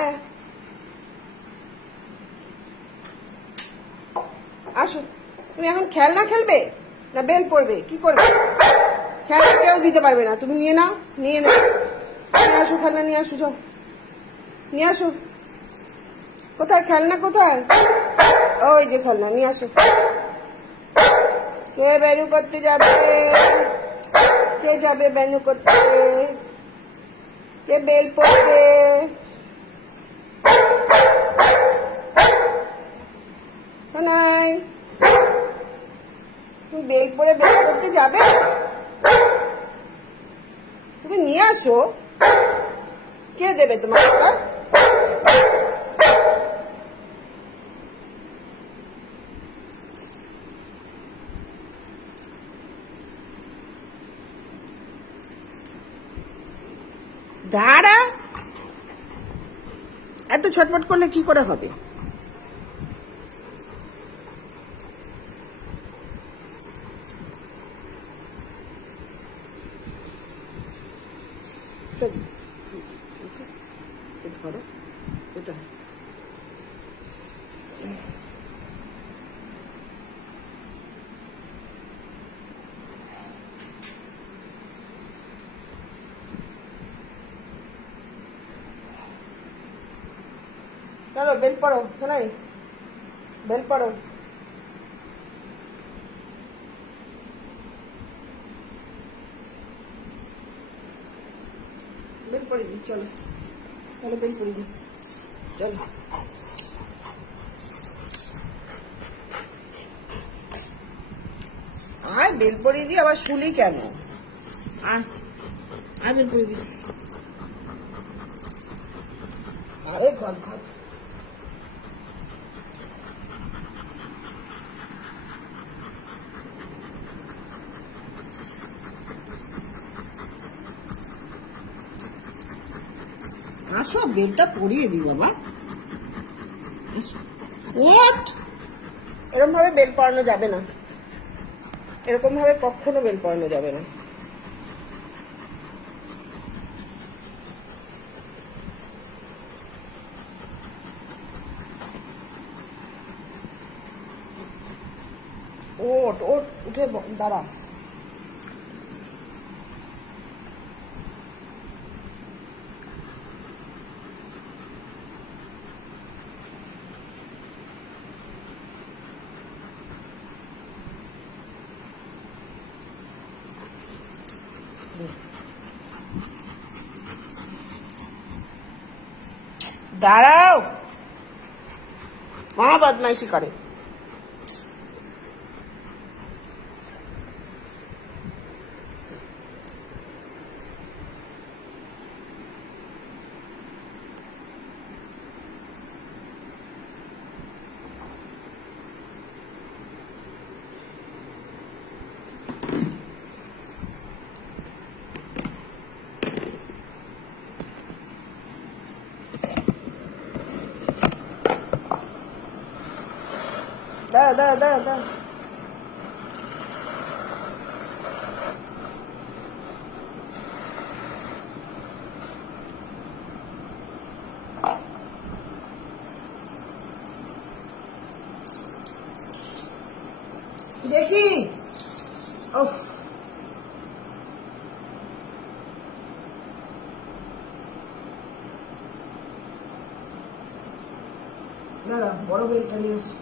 আয় আসো। তুমি এখন খেলনা খেলবে না বেল পড়বে, কি করবে? খেলনা কেউ দিতে পারবে না, তুমি নিয়ে নাও, নিয়ে নাও। নিয়ে আসো খেলনা, নিয়ে আসো, যাও নিয়ে আসো। কোথায় খেলনা, কোথায়? ওই যে খেলনা, নিয়ে আসো। কে বেলু করতে যাবে? কে যাবে বেলু করতে? কে বেল পড়বে? নাই, তুমি বেল পড়ে বেল করতে যাবে? তুমি নিয়ে আসো, কে দেবে তোমার? দাঁড়া, এত ছটফট করলে কি করে হবে? ধরো এটা, চলো বেল পড়ো, শোনাই বেল পড়ো। বেল পড়ে দিই, চলো চলো বেল পড়ে দিই, চলো। আয় বেল পড়িয়ে দিই, আবার শুলি কেন? আয় আয় বেল পড়িয়ে দিই। আরে ঘর ঘর, আসো বেলটা পরিয়ে দিই বাবা। এরকম ভাবে বেল পড়ানো যাবে না, এরকম ভাবে কখনো বেল পড়ানো যাবে না। ওঠ ওঠ, উঠে দাঁড়া। দাঁড়াও, মহা বদমাইশি করে। দাঁড়া দাঁড়া দাঁড়া দাঁড়া, দেখি। দাঁড়া, বড় বেলটা নিয়ে আসি।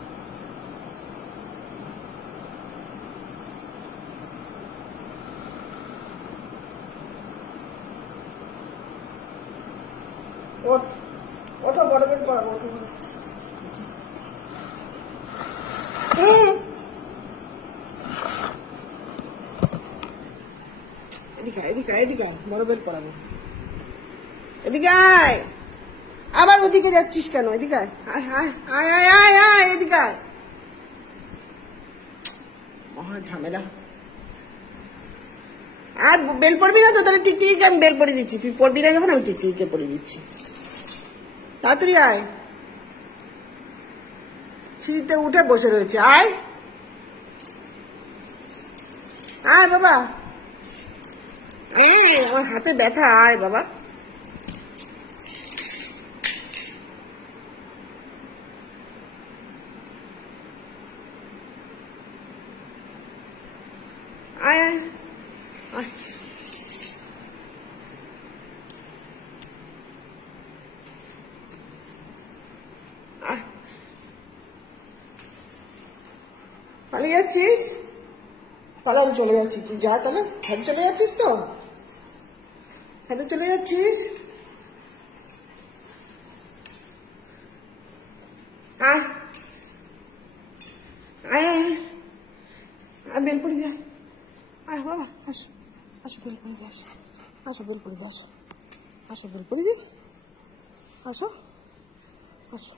ওঠো, বড় বেল পড়াবো, ওঠো। এদিকে এদিকে এদিকে, বড় বেল পড়াবো। এদিকে আয়, আবার ওদিকে যাচ্ছিস কেন? এদিকে আয় আয় আয় আয় আয় আয়, এদিকে আয়। মহা ঝামেলা। আর বেল পড়বি না তো? তাহলে টিকটিকে আমি বেল পড়ে দিচ্ছি, তুই পড়বি না যখন আমি টিকটিকে পড়ে দিচ্ছি। তাড়াতাড়ি আয়, সিঁড়িতে উঠে বসে রয়েছে, আয় আয় বাবা, আমার হাতে ব্যথা, আয় বাবা। পালিয়ে যাচ্ছিস? তাহলে আমি চলে যাচ্ছি, তুই যা। তাহলে হাতে চলে যাচ্ছিস তো? হাতে চলে যাচ্ছিস? আয় আয় আয়, বেলপুরি দিয়ে আয় বাবা। আসো আসো, বেলপুরি দিয়ে আসো। আসো বেলপুরি দিয়ে আসো। আসো বেলপুরি দিয়ে আসো। আসো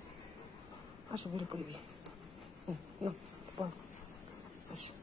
আসো, বেলপুরি দিয়ে। আসো।